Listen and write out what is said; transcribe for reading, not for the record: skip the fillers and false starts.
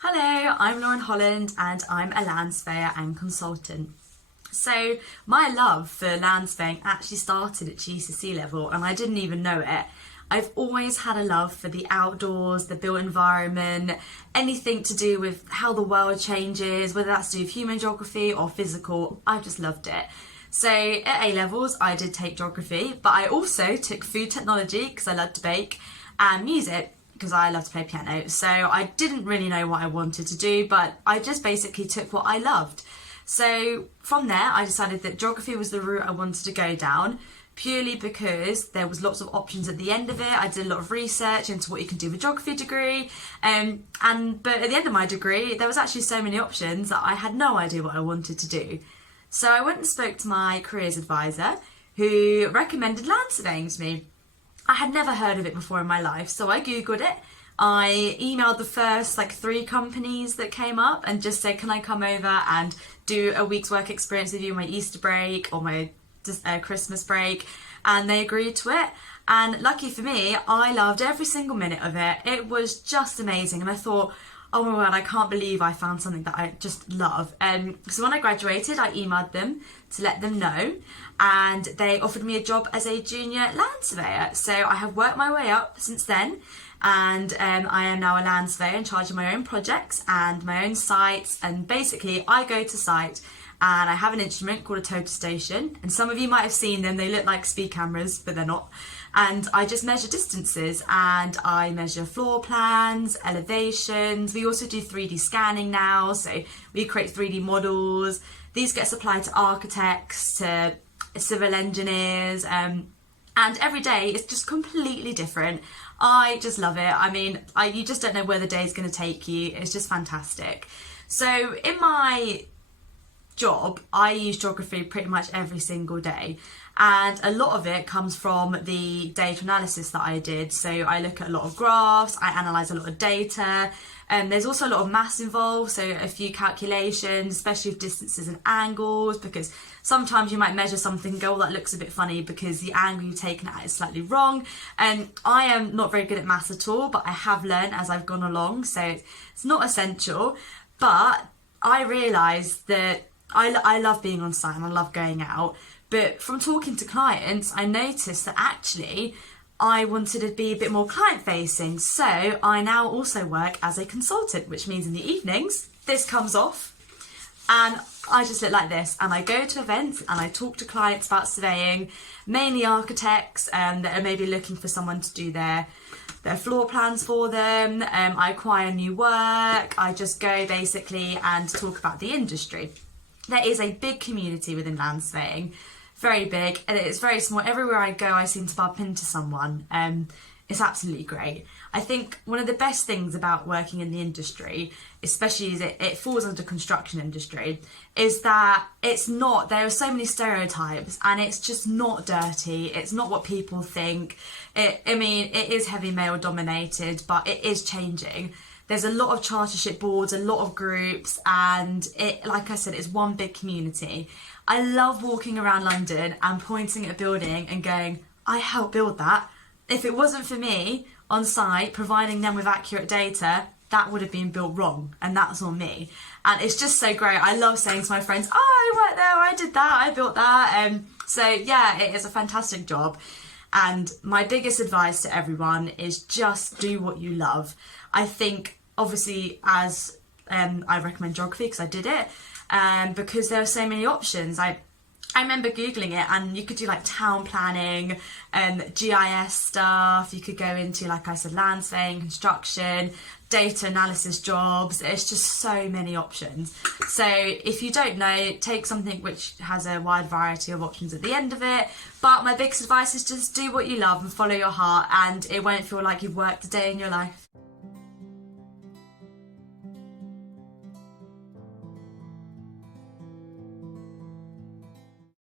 Hello, I'm Holland and I'm a land surveyor and consultant. So my love for land surveying actually started at GCSE level and I didn't even know it. I've always had a love for the outdoors, the built environment, anything to do with how the world changes, whether that's to do with human geography or physical. I've just loved it. So at A levels I did take geography, but I also took food technology because I love to bake, and music because I love to play piano. So I didn't really know what I wanted to do, but I just basically took what I loved. So from there I decided that geography was the route I wanted to go down, purely because there was lots of options at the end of it. I did a lot of research into what you can do with a geography degree, but at the end of my degree there was actually so many options that I had no idea what I wanted to do. So I went and spoke to my careers advisor, who recommended land surveying to me. I had never heard of it before in my life, so I googled it. I emailed the first 3 companies that came up and just said, can I come over and do a week's work experience with you, my Easter break or my Christmas break, and they agreed to it. And lucky for me, I loved every single minute of it. It was just amazing, and I thought, oh my word, I can't believe I found something that I just love. So when I graduated, I emailed them to let them know, and they offered me a job as a junior land surveyor. So I have worked my way up since then, and I am now a land surveyor in charge of my own projects and my own sites. And basically I go to site and I have an instrument called a total station, and some of you might have seen them. They look like speed cameras, but they're not. And I just measure distances, and I measure floor plans, elevations. We also do 3D scanning now, so we create 3D models. These get supplied to architects, to civil engineers, and every day it's just completely different. I just love it. I mean, you just don't know where the day is going to take you. It's just fantastic. So in my job, I use geography pretty much every single day, and a lot of it comes from the data analysis that I did. So I look at a lot of graphs, I analyse a lot of data, and there's also a lot of maths involved, so a few calculations, especially with distances and angles, because sometimes you might measure something and go, oh, that looks a bit funny because the angle you've taken at is slightly wrong. And I am not very good at maths at all, but I have learned as I've gone along, so it's not essential. But I realised that I love being on site and I love going out, but from talking to clients I noticed that actually I wanted to be a bit more client facing. So I now also work as a consultant, which means in the evenings this comes off and I just look like this, and I go to events and I talk to clients about surveying, mainly architects that are maybe looking for someone to do their floor plans for them. I acquire new work. I just go basically and talk about the industry. There is a big community within land surveying, very big, and it's very small. Everywhere I go I seem to bump into someone. It's absolutely great. I think one of the best things about working in the industry, especially as it falls under construction industry, is that there are so many stereotypes and it's just not dirty. It's not what people think. It is heavy male dominated, but it is changing. There's a lot of chartership boards, a lot of groups, and like I said, it's one big community. I love walking around London and pointing at a building and going, I helped build that. If it wasn't for me on site providing them with accurate data, that would have been built wrong, and that's on me. And it's just so great. I love saying to my friends, oh, I worked there, I did that, I built that. So yeah, it is a fantastic job. And my biggest advice to everyone is just do what you love. I think obviously as I recommend geography because I did it, because there are so many options. I remember Googling it, and you could do town planning, GIS stuff. You could go into, like I said, land surveying, construction, data analysis jobs. It's just so many options. So if you don't know, take something which has a wide variety of options at the end of it. But my biggest advice is just do what you love and follow your heart, and it won't feel like you've worked a day in your life.